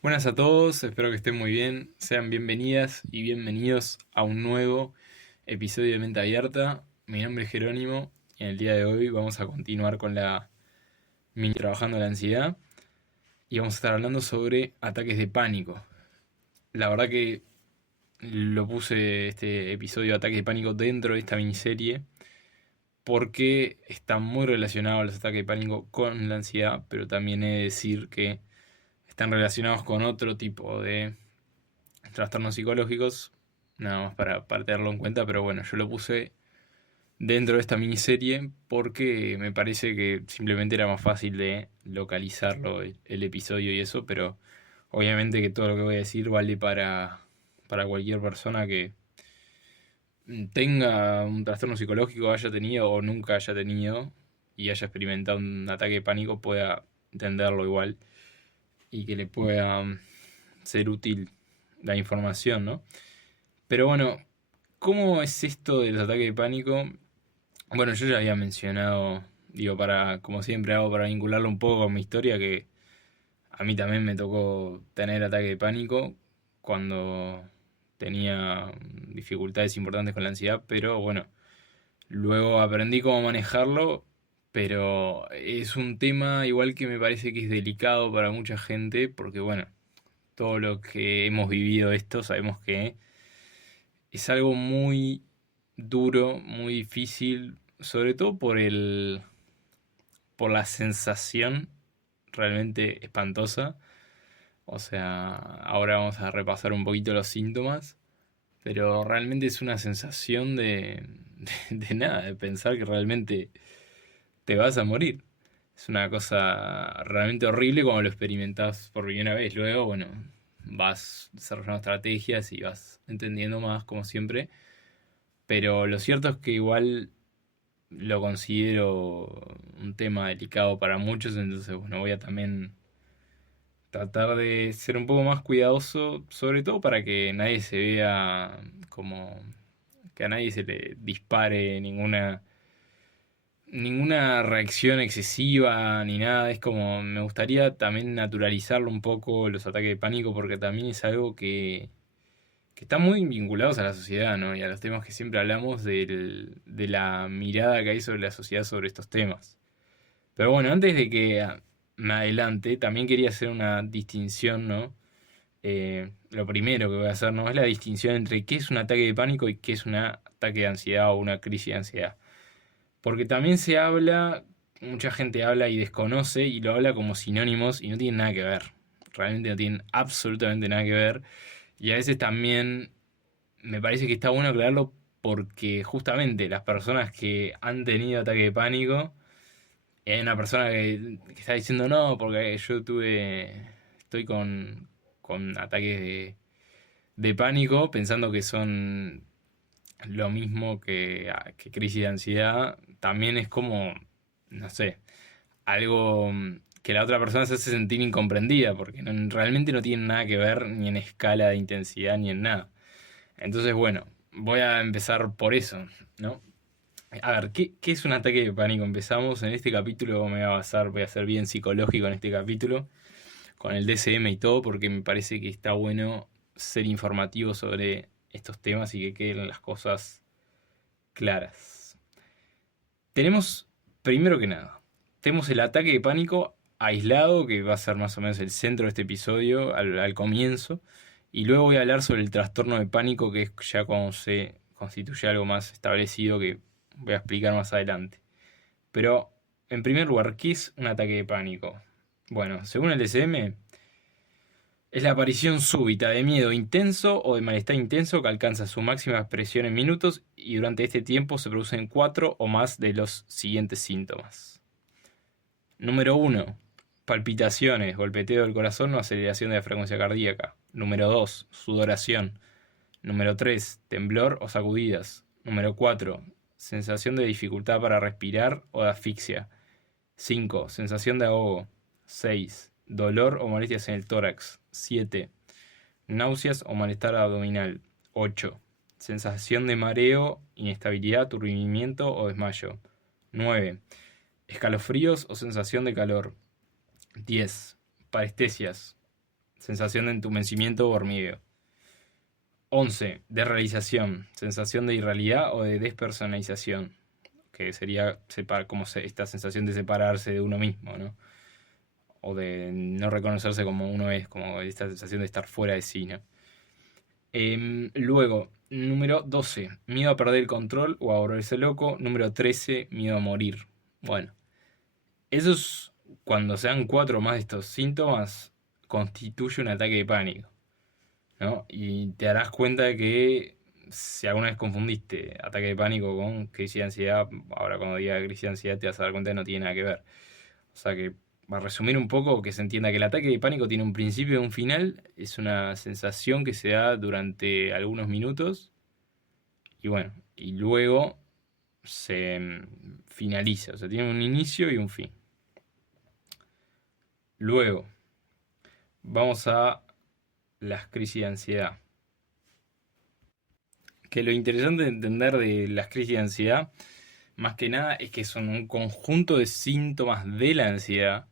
Buenas a todos, espero que estén muy bien. Sean bienvenidas y bienvenidos a un nuevo episodio de Mente Abierta. Mi nombre es Jerónimo y en el día de hoy vamos a continuar con la mini trabajando la ansiedad y vamos a estar hablando sobre ataques de pánico. La verdad que lo puse este episodio de ataques de pánico dentro de esta miniserie porque están muy relacionados los ataques de pánico con la ansiedad, pero también he de decir que están relacionados con otro tipo de trastornos psicológicos, nada más para tenerlo en cuenta, pero bueno, yo lo puse dentro de esta miniserie porque me parece que simplemente era más fácil de localizarlo, el episodio y eso, pero obviamente que todo lo que voy a decir vale para cualquier persona que tenga un trastorno psicológico, haya tenido o nunca haya tenido y haya experimentado un ataque de pánico, pueda entenderlo igual y que le pueda ser útil la información, ¿no? Pero bueno, ¿cómo es esto del ataque de pánico? Bueno, yo ya había mencionado, digo, como siempre hago, para vincularlo un poco con mi historia, que a mí también me tocó tener ataque de pánico cuando tenía dificultades importantes con la ansiedad, pero bueno, luego aprendí cómo manejarlo, pero es un tema igual que me parece que es delicado para mucha gente, porque bueno, todo lo que hemos vivido esto sabemos que es algo muy duro, muy difícil, sobre todo por la sensación realmente espantosa. O sea, ahora vamos a repasar un poquito los síntomas, pero realmente es una sensación de nada, de pensar que realmente te vas a morir. Es una cosa realmente horrible cuando lo experimentás por primera vez. Luego, bueno, vas desarrollando estrategias y vas entendiendo más, como siempre. Pero lo cierto es que igual lo considero un tema delicado para muchos, entonces bueno, voy a también tratar de ser un poco más cuidadoso, sobre todo para que nadie se vea como que a nadie se le dispare ninguna reacción excesiva ni nada. Es como me gustaría también naturalizarlo un poco los ataques de pánico porque también es algo que están muy vinculados a la sociedad, ¿no? Y a los temas que siempre hablamos de la mirada que hay sobre la sociedad sobre estos temas. Pero bueno, antes de que me adelante, también quería hacer una distinción, ¿no? Lo primero que voy a hacer, ¿no? Es la distinción entre qué es un ataque de pánico y qué es un ataque de ansiedad o una crisis de ansiedad. Porque también se habla, mucha gente habla y desconoce y lo habla como sinónimos y no tienen nada que ver. Realmente no tienen absolutamente nada que ver. Y a veces también me parece que está bueno aclararlo porque justamente las personas que han tenido ataque de pánico, y hay una persona que está diciendo no, porque estoy con ataques de pánico, pensando que son lo mismo que crisis de ansiedad, también es como, no sé, algo que la otra persona se hace sentir incomprendida, porque realmente no tiene nada que ver ni en escala de intensidad ni en nada. Entonces, bueno, voy a empezar por eso, ¿no? A ver, ¿qué es un ataque de pánico? Empezamos en este capítulo, me voy a basar, voy a ser bien psicológico en este capítulo, con el DSM y todo, porque me parece que está bueno ser informativo sobre estos temas y que queden las cosas claras. Tenemos, primero que nada, tenemos el ataque de pánico aislado, que va a ser más o menos el centro de este episodio al comienzo, y luego voy a hablar sobre el trastorno de pánico, que es ya cuando se constituye algo más establecido que voy a explicar más adelante. Pero, en primer lugar, ¿qué es un ataque de pánico? Bueno, según el DSM, es la aparición súbita de miedo intenso o de malestar intenso que alcanza su máxima expresión en minutos y durante este tiempo se producen cuatro o más de los siguientes síntomas. Número uno, palpitaciones, golpeteo del corazón o aceleración de la frecuencia cardíaca. Número 2, sudoración. Número 3, temblor o sacudidas. Número 4, sensación de dificultad para respirar o de asfixia. 5, sensación de ahogo. 6, dolor o molestias en el tórax. 7, náuseas o malestar abdominal. 8, sensación de mareo, inestabilidad, aturdimiento o desmayo. 9, escalofríos o sensación de calor. 10, parestesias. sensación de entumecimiento o hormigueo. 11. Desrealización, sensación de irrealidad o de despersonalización, que sería como esta sensación de separarse de uno mismo, ¿no? O de no reconocerse como uno es, como esta sensación de estar fuera de sí, ¿no? Luego, número 12, miedo a perder el control o a volverse loco. Número 13, miedo a morir. Bueno, esos, cuando sean 4 más de estos síntomas, constituye un ataque de pánico, ¿no? Y te darás cuenta de que si alguna vez confundiste ataque de pánico con crisis de ansiedad, ahora cuando diga crisis de ansiedad te vas a dar cuenta que no tiene nada que ver. O sea que, para resumir un poco, que se entienda que el ataque de pánico tiene un principio y un final, es una sensación que se da durante algunos minutos y bueno, y luego se finaliza, o sea, tiene un inicio y un fin. Luego, vamos a las crisis de ansiedad. Que lo interesante de entender de las crisis de ansiedad, más que nada, es que son un conjunto de síntomas de la ansiedad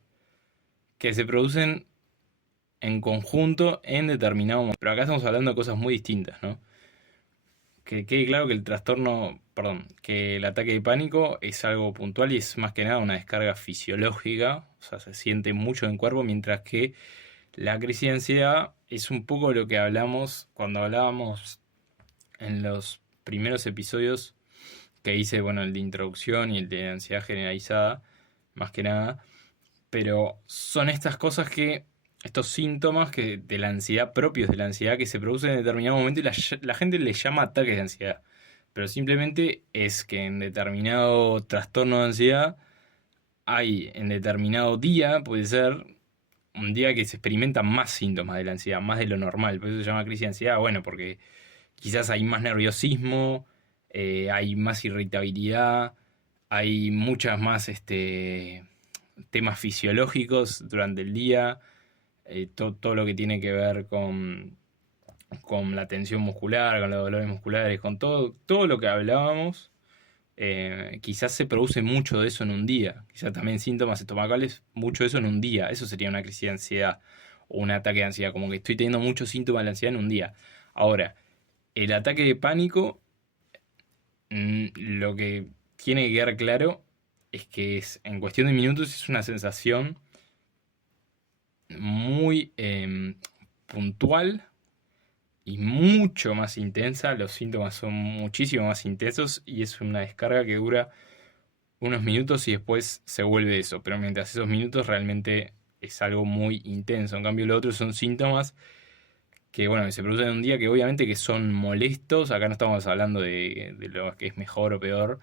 que se producen en conjunto en determinado momento. Pero acá estamos hablando de cosas muy distintas, ¿no? Que quede claro que el trastorno, perdón, que el ataque de pánico es algo puntual y es más que nada una descarga fisiológica, o sea, se siente mucho en el cuerpo, mientras que la crisis de ansiedad es un poco lo que hablamos cuando hablábamos en los primeros episodios que hice, bueno, el de introducción y el de ansiedad generalizada, más que nada, pero son estas cosas estos síntomas que de la ansiedad, propios de la ansiedad, que se producen en determinado momento y la gente les llama ataques de ansiedad. Pero simplemente es que en determinado trastorno de ansiedad hay en determinado día, puede ser un día que se experimentan más síntomas de la ansiedad, más de lo normal. Por eso se llama crisis de ansiedad, bueno, porque quizás hay más nerviosismo, hay más irritabilidad, hay muchas más temas fisiológicos durante el día, todo lo que tiene que ver con la tensión muscular, con los dolores musculares, con todo lo que hablábamos. Quizás se produce mucho de eso en un día. Quizás también síntomas estomacales, mucho de eso en un día. Eso sería una crisis de ansiedad o un ataque de ansiedad. Como que estoy teniendo muchos síntomas de la ansiedad en un día. Ahora, el ataque de pánico, lo que tiene que quedar claro es que en cuestión de minutos es una sensación muy puntual y mucho más intensa. Los síntomas son muchísimo más intensos y es una descarga que dura unos minutos y después se vuelve eso. Pero mientras esos minutos realmente es algo muy intenso. En cambio, lo otro son síntomas que, bueno, que se producen en un día que obviamente que son molestos. Acá no estamos hablando de lo que es mejor o peor,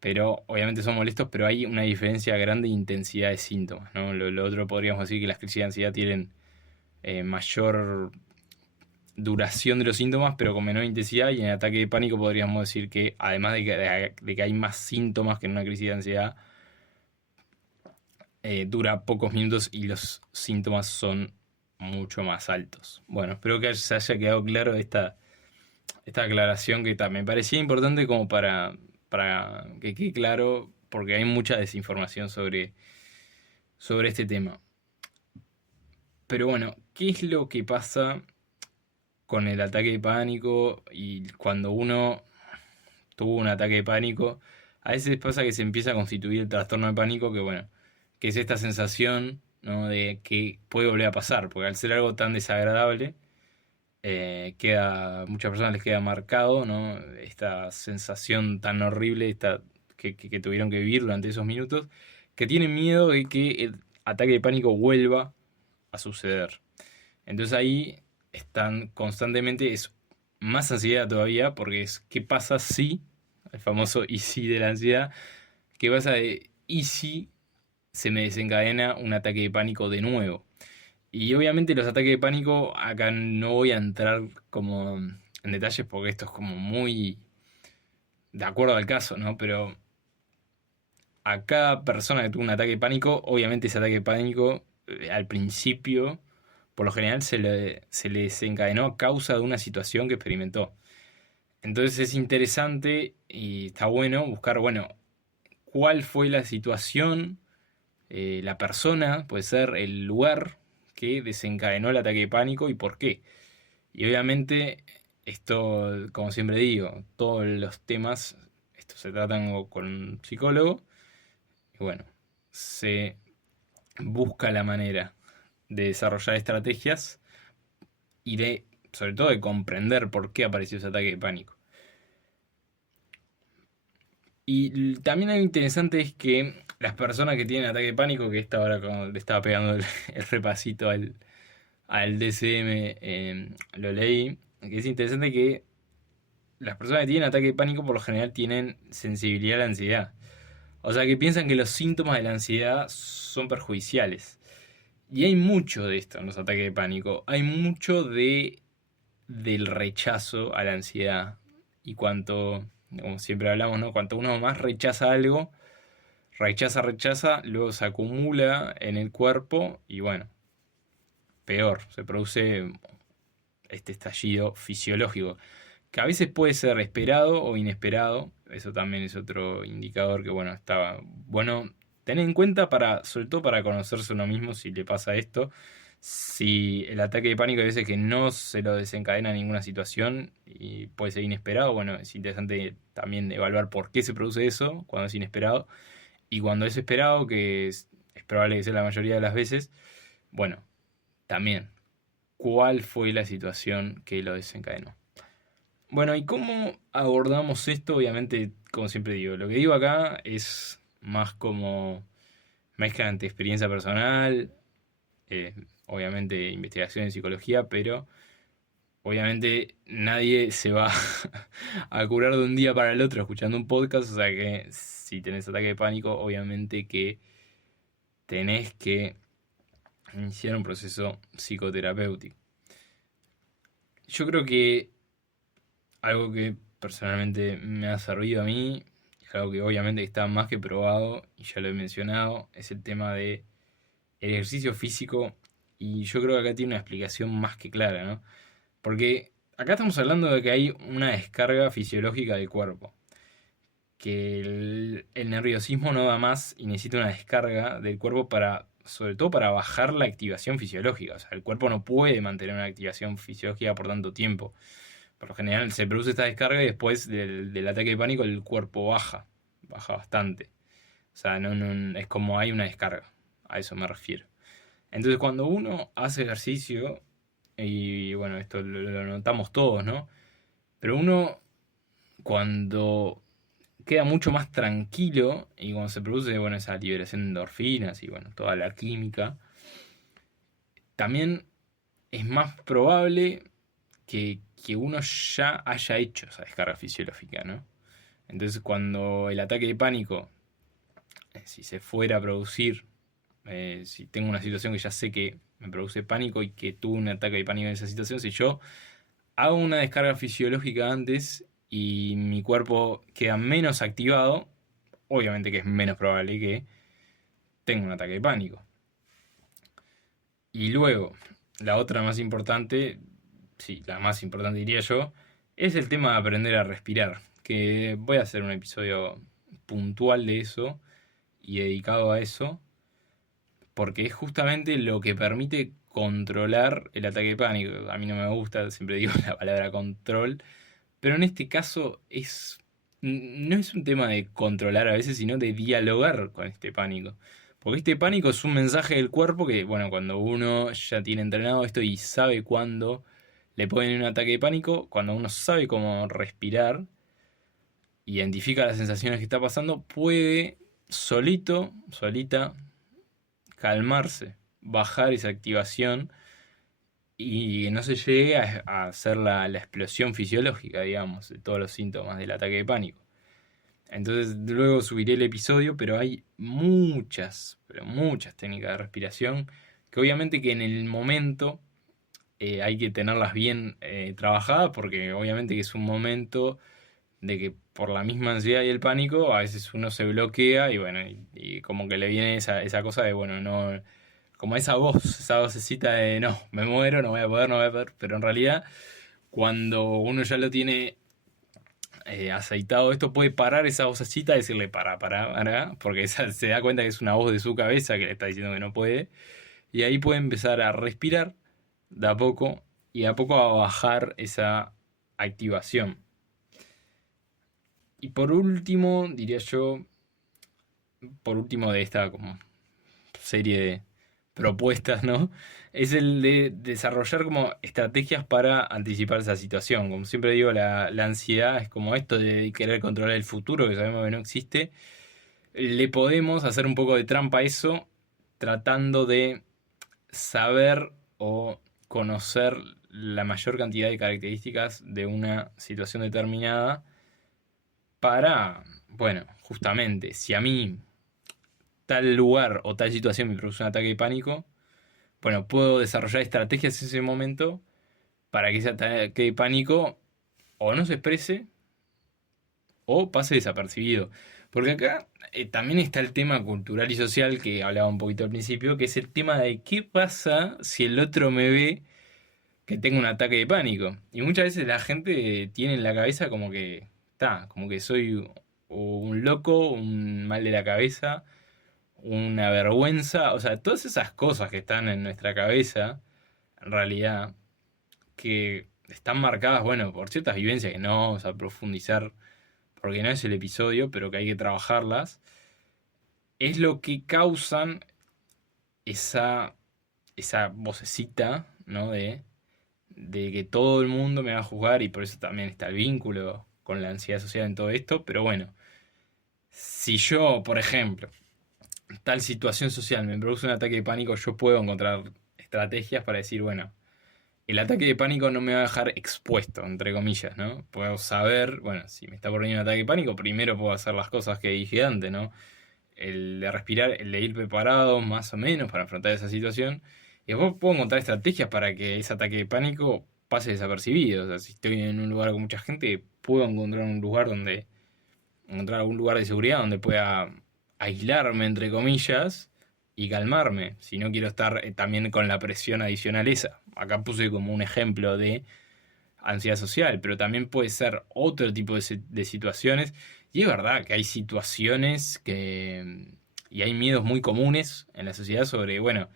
pero obviamente son molestos, pero hay una diferencia grande de intensidad de síntomas, ¿no? Lo otro podríamos decir que las crisis de ansiedad tienen mayor duración de los síntomas, pero con menor intensidad, y en el ataque de pánico podríamos decir que además de que hay más síntomas que en una crisis de ansiedad, dura pocos minutos y los síntomas son mucho más altos. Bueno, espero que se haya quedado claro esta aclaración que me parecía importante como para que quede claro, porque hay mucha desinformación sobre este tema. Pero bueno, ¿qué es lo que pasa con el ataque de pánico y cuando uno tuvo un ataque de pánico? A veces pasa que se empieza a constituir el trastorno de pánico, que bueno, que es esta sensación, ¿no? De que puede volver a pasar, porque al ser algo tan desagradable, muchas personas les queda marcado, ¿no? Esta sensación tan horrible, que tuvieron que vivir durante esos minutos, que tienen miedo de que el ataque de pánico vuelva a suceder. Entonces ahí están constantemente, es más ansiedad todavía, porque es ¿qué pasa si? El famoso y si de la ansiedad. ¿Qué pasa y si se me desencadena un ataque de pánico de nuevo? Y obviamente los ataques de pánico, acá no voy a entrar como en detalles porque esto es como muy de acuerdo al caso, ¿no? Pero a cada persona que tuvo un ataque de pánico, obviamente ese ataque de pánico al principio, por lo general se le desencadenó a causa de una situación que experimentó. Entonces es interesante y está bueno buscar, bueno, cuál fue la situación, la persona, puede ser el lugar que desencadenó el ataque de pánico y por qué. Y obviamente, esto, como siempre digo, todos los temas, esto se tratan con un psicólogo, y bueno, se busca la manera de desarrollar estrategias y de, sobre todo, de comprender por qué apareció ese ataque de pánico. Y también algo interesante es que las personas que tienen ataque de pánico, que esta hora como le estaba pegando el repasito al DCM, lo leí, que es interesante que las personas que tienen ataque de pánico por lo general tienen sensibilidad a la ansiedad. O sea que piensan que los síntomas de la ansiedad son perjudiciales. Y hay mucho de esto en los ataques de pánico. Hay mucho del rechazo a la ansiedad. Y cuanto, como siempre hablamos, ¿no? Cuanto uno más rechaza algo, rechaza, luego se acumula en el cuerpo y bueno, peor, se produce este estallido fisiológico, que a veces puede ser esperado o inesperado. Eso también es otro indicador que, bueno, está bueno tener en cuenta para, sobre todo para conocerse uno mismo si le pasa esto. Si el ataque de pánico hay veces que no se lo desencadena ninguna situación y puede ser inesperado, bueno, es interesante también evaluar por qué se produce eso cuando es inesperado. Y cuando es esperado, que es probable que sea la mayoría de las veces, bueno, también, ¿cuál fue la situación que lo desencadenó? Bueno, ¿y cómo abordamos esto? Obviamente, como siempre digo, lo que digo acá es más como mezcla entre experiencia personal, obviamente investigación en psicología, pero obviamente nadie se va a curar de un día para el otro escuchando un podcast, o sea que si tenés ataque de pánico, obviamente que tenés que iniciar un proceso psicoterapéutico. Yo creo que algo que personalmente me ha servido a mí, y algo que obviamente está más que probado, y ya lo he mencionado, es el tema de el ejercicio físico, y yo creo que acá tiene una explicación más que clara, ¿no? Porque acá estamos hablando de que hay una descarga fisiológica del cuerpo, que el nerviosismo no da más y necesita una descarga del cuerpo para, sobre todo para bajar la activación fisiológica. O sea, el cuerpo no puede mantener una activación fisiológica por tanto tiempo. Por lo general se produce esta descarga y después del ataque de pánico el cuerpo baja bastante. O sea, es como hay una descarga, a eso me refiero. Entonces cuando uno hace ejercicio, y bueno, esto lo notamos todos, ¿no? Pero uno cuando queda mucho más tranquilo y cuando se produce, bueno, esa liberación de endorfinas y bueno, toda la química, también es más probable que uno ya haya hecho esa descarga fisiológica, ¿no? Entonces cuando el ataque de pánico, si se fuera a producir, si tengo una situación que ya sé que me produce pánico y que tuve un ataque de pánico en esa situación, si yo hago una descarga fisiológica antes y mi cuerpo queda menos activado, obviamente que es menos probable que tenga un ataque de pánico. Y luego, la otra más importante, sí, la más importante diría yo, es el tema de aprender a respirar, que voy a hacer un episodio puntual de eso y dedicado a eso, porque es justamente lo que permite controlar el ataque de pánico. A mí no me gusta, siempre digo la palabra control, pero en este caso no es un tema de controlar a veces, sino de dialogar con este pánico. Porque este pánico es un mensaje del cuerpo que, bueno, cuando uno ya tiene entrenado esto y sabe cuándo le puede venir un ataque de pánico, cuando uno sabe cómo respirar, identifica las sensaciones que está pasando, puede solita, calmarse, bajar esa activación y no se llegue a hacer la explosión fisiológica, digamos, de todos los síntomas del ataque de pánico. Entonces luego subiré el episodio, pero hay pero muchas técnicas de respiración que obviamente que en el momento hay que tenerlas bien trabajadas porque obviamente que es un momento de que por la misma ansiedad y el pánico a veces uno se bloquea y bueno, y como que le viene esa cosa de bueno, no, como esa vocecita de no, me muero, no voy a poder, pero en realidad cuando uno ya lo tiene aceitado esto, puede parar esa vocecita y decirle para, porque se da cuenta que es una voz de su cabeza que le está diciendo que no puede. Y ahí puede empezar a respirar de a poco y de a poco a bajar esa activación. Y por último, diría yo, por último de esta como serie de propuestas, ¿no? Es el de desarrollar como estrategias para anticipar esa situación. Como siempre digo, la ansiedad es como esto de querer controlar el futuro, que sabemos que no existe. Le podemos hacer un poco de trampa a eso, tratando de saber o conocer la mayor cantidad de características de una situación determinada para, bueno, justamente, si a mí tal lugar o tal situación me produce un ataque de pánico, bueno, puedo desarrollar estrategias en ese momento para que ese ataque de pánico o no se exprese o pase desapercibido. Porque acá también está el tema cultural y social que hablaba un poquito al principio, que es el tema de qué pasa si el otro me ve que tengo un ataque de pánico. Y muchas veces la gente tiene en la cabeza como que está, como que soy un loco, un mal de la cabeza, una vergüenza, o sea, todas esas cosas que están en nuestra cabeza, en realidad, que están marcadas, bueno, por ciertas vivencias que no vamos a profundizar porque no es el episodio, pero que hay que trabajarlas, es lo que causan esa, esa vocecita, ¿no? De que todo el mundo me va a juzgar y por eso también está el vínculo con la ansiedad social en todo esto, pero bueno, si yo, por ejemplo, tal situación social me produce un ataque de pánico, yo puedo encontrar estrategias para decir, bueno, el ataque de pánico no me va a dejar expuesto, entre comillas, ¿no? Puedo saber, bueno, si me está ocurriendo un ataque de pánico, primero puedo hacer las cosas que dije antes, ¿no? El de respirar, el de ir preparado más o menos para afrontar esa situación. Y después puedo encontrar estrategias para que ese ataque de pánico pase desapercibido. O sea, si estoy en un lugar con mucha gente, puedo encontrar un lugar donde, encontrar algún lugar de seguridad donde pueda aislarme, entre comillas, y calmarme. Si no quiero estar también con la presión adicional esa. Acá puse como un ejemplo de ansiedad social, pero también puede ser otro tipo de situaciones. Y es verdad que hay situaciones que... Y hay miedos muy comunes en la sociedad sobre, bueno,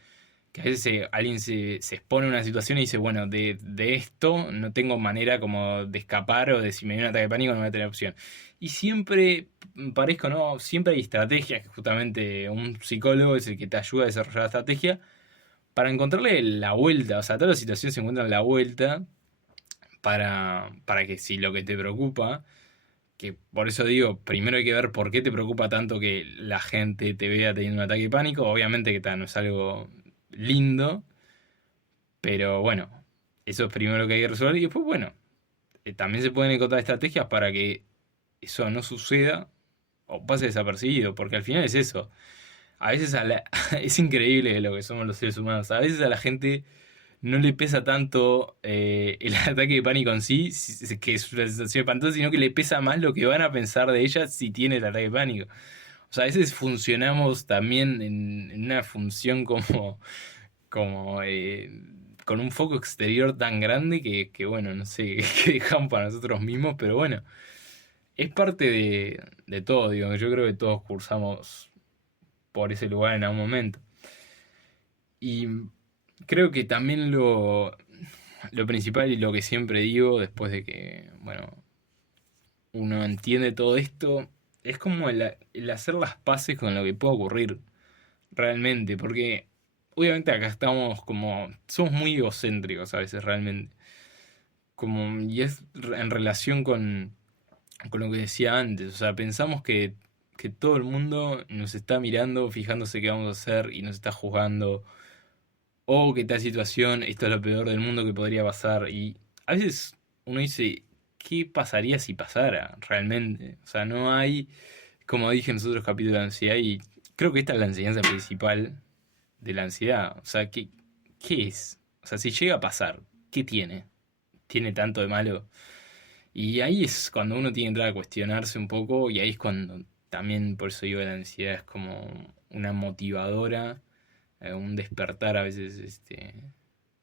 que a veces alguien se expone a una situación y dice, bueno, de esto no tengo manera como de escapar o de si me viene un ataque de pánico no voy a tener opción. Y siempre, parezco, ¿no? Siempre hay estrategias que justamente un psicólogo es el que te ayuda a desarrollar la estrategia para encontrarle la vuelta. O sea, todas las situaciones se encuentran la vuelta para que si lo que te preocupa, que por eso digo, primero hay que ver por qué te preocupa tanto que la gente te vea teniendo un ataque de pánico. Obviamente que no es algo lindo, pero bueno, eso es primero lo que hay que resolver. Y después, bueno, también se pueden encontrar estrategias para que eso no suceda o pase desapercibido, porque al final es eso. A veces es increíble lo que somos los seres humanos. A veces a la gente no le pesa tanto el ataque de pánico en sí, que es una sensación espantosa, sino que le pesa más lo que van a pensar de ella si tiene el ataque de pánico. O sea, a veces funcionamos también en una función como con un foco exterior tan grande que, bueno, no sé, que dejamos para nosotros mismos, pero bueno, es parte de todo, digo, yo creo que todos cursamos por ese lugar en algún momento. Y creo que también lo principal y lo que siempre digo después de que, bueno, uno entiende todo esto, es como el hacer las paces con lo que puede ocurrir realmente, porque obviamente acá estamos como, somos muy egocéntricos a veces realmente, como, y es en relación con lo que decía antes, o sea, pensamos que todo el mundo nos está mirando, fijándose qué vamos a hacer y nos está juzgando o que tal situación, esto es lo peor del mundo que podría pasar. Y a veces uno dice, ¿qué pasaría si pasara realmente? O sea, no hay, como dije en los otros capítulos de ansiedad, y creo que esta es la enseñanza principal de la ansiedad. O sea, ¿qué es? O sea, si llega a pasar, ¿qué tiene? ¿Tiene tanto de malo? Y ahí es cuando uno tiene que entrar a cuestionarse un poco, y ahí es cuando también, por eso digo, la ansiedad es como una motivadora, un despertar a veces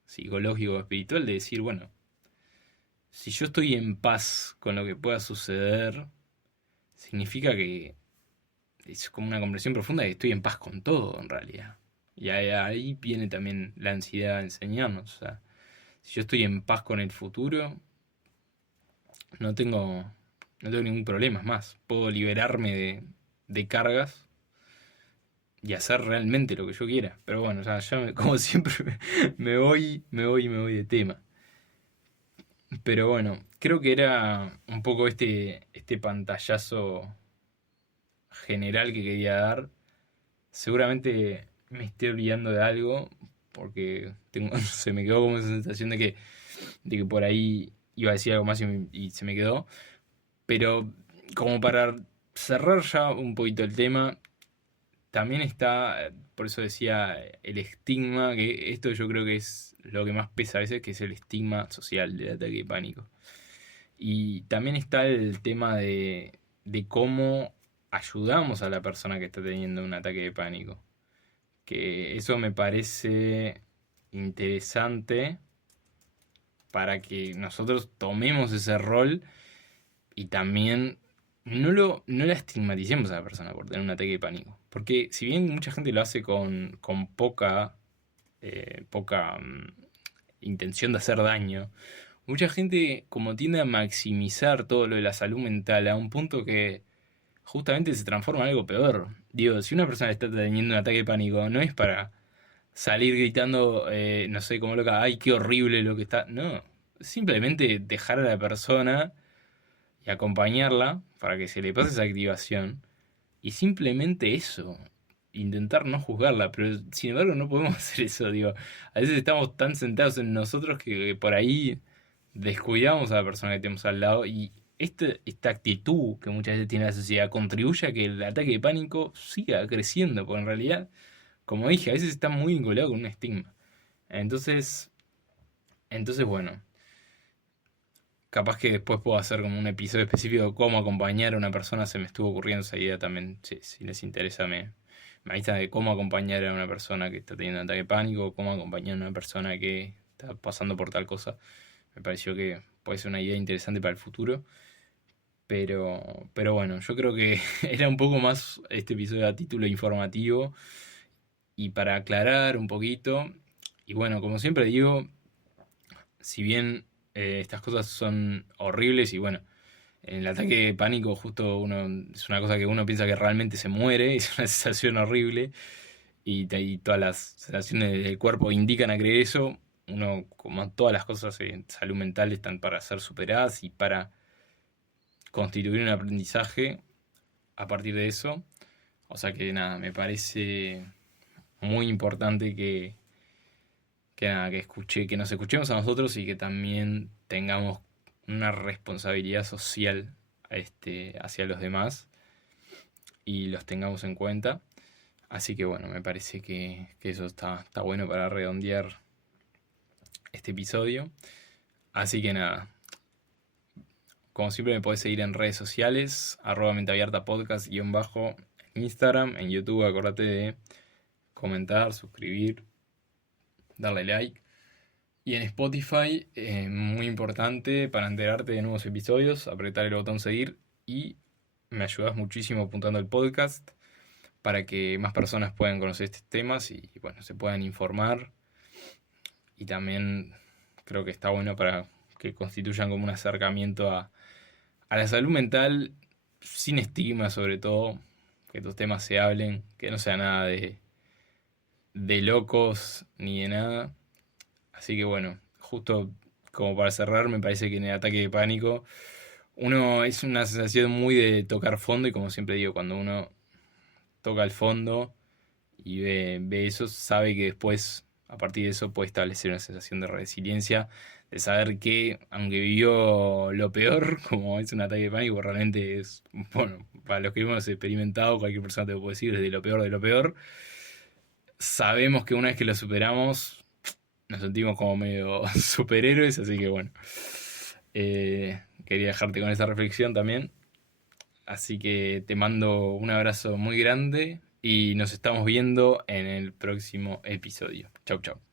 psicológico o espiritual de decir, bueno, si yo estoy en paz con lo que pueda suceder, significa que es como una comprensión profunda de que estoy en paz con todo en realidad. Y ahí viene también la ansiedad de enseñarnos. O sea, si yo estoy en paz con el futuro, no tengo, no tengo ningún problema. Es más, puedo liberarme de cargas y hacer realmente lo que yo quiera. Pero bueno, o sea, como siempre me voy de tema. Pero bueno, creo que era un poco este pantallazo general que quería dar. Seguramente me estoy olvidando de algo, porque se me quedó como esa sensación de que por ahí iba a decir algo más y se me quedó. Pero como para cerrar ya un poquito el tema, también está, por eso decía el estigma, que esto yo creo que es lo que más pesa a veces, que es el estigma social del ataque de pánico. Y también está el tema de cómo ayudamos a la persona que está teniendo un ataque de pánico. Que eso me parece interesante para que nosotros tomemos ese rol y también no la estigmaticemos a la persona por tener un ataque de pánico. Porque si bien mucha gente lo hace con poca intención de hacer daño, mucha gente como tiende a maximizar todo lo de la salud mental a un punto que justamente se transforma en algo peor. Digo, si una persona está teniendo un ataque de pánico, no es para salir gritando, no sé, como loca, ay, qué horrible lo que está. No, simplemente dejar a la persona y acompañarla para que se le pase esa activación. Y simplemente eso, intentar no juzgarla, pero sin embargo no podemos hacer eso, digo. A veces estamos tan sentados en nosotros que por ahí descuidamos a la persona que tenemos al lado y esta actitud que muchas veces tiene la sociedad contribuye a que el ataque de pánico siga creciendo, porque en realidad, como dije, a veces está muy vinculado con un estigma. Entonces, entonces bueno, capaz que después puedo hacer como un episodio específico de cómo acompañar a una persona, se me estuvo ocurriendo esa idea también, si les interesa me avisan de cómo acompañar a una persona que está teniendo un ataque de pánico, cómo acompañar a una persona que está pasando por tal cosa. Me pareció que puede ser una idea interesante para el futuro. Pero bueno, yo creo que era un poco más este episodio a título informativo y para aclarar un poquito. Y bueno, como siempre digo, si bien estas cosas son horribles y bueno, en el ataque de pánico justo es una cosa que uno piensa que realmente se muere, es una sensación horrible y todas las sensaciones del cuerpo indican a creer eso. Uno, como todas las cosas en salud mental, están para ser superadas y para constituir un aprendizaje a partir de eso. O sea que nada, me parece muy importante que nos escuchemos a nosotros y que también tengamos una responsabilidad social hacia los demás y los tengamos en cuenta. Así que bueno, me parece que eso está bueno para redondear este episodio. Así que nada, como siempre me podés seguir en redes sociales, @menteabiertapodcast _ en Instagram, en YouTube, acordate de comentar, suscribir, darle like. Y en Spotify, muy importante para enterarte de nuevos episodios, apretar el botón seguir y me ayudas muchísimo apuntando el podcast para que más personas puedan conocer estos temas y bueno, se puedan informar. Y también creo que está bueno para que constituyan como un acercamiento a la salud mental sin estigma, sobre todo, que estos temas se hablen, que no sea nada de locos ni de nada. Así que bueno, justo como para cerrar, me parece que en el ataque de pánico uno es una sensación muy de tocar fondo y como siempre digo, cuando uno toca el fondo y ve eso, sabe que después, a partir de eso, puede establecer una sensación de resiliencia, de saber que, aunque vivió lo peor, como es un ataque de pánico, realmente es, bueno, para los que hemos experimentado, cualquier persona te lo puede decir, es de lo peor, sabemos que una vez que lo superamos, nos sentimos como medio superhéroes, así que bueno, quería dejarte con esa reflexión también. Así que te mando un abrazo muy grande y nos estamos viendo en el próximo episodio. Chau, chau.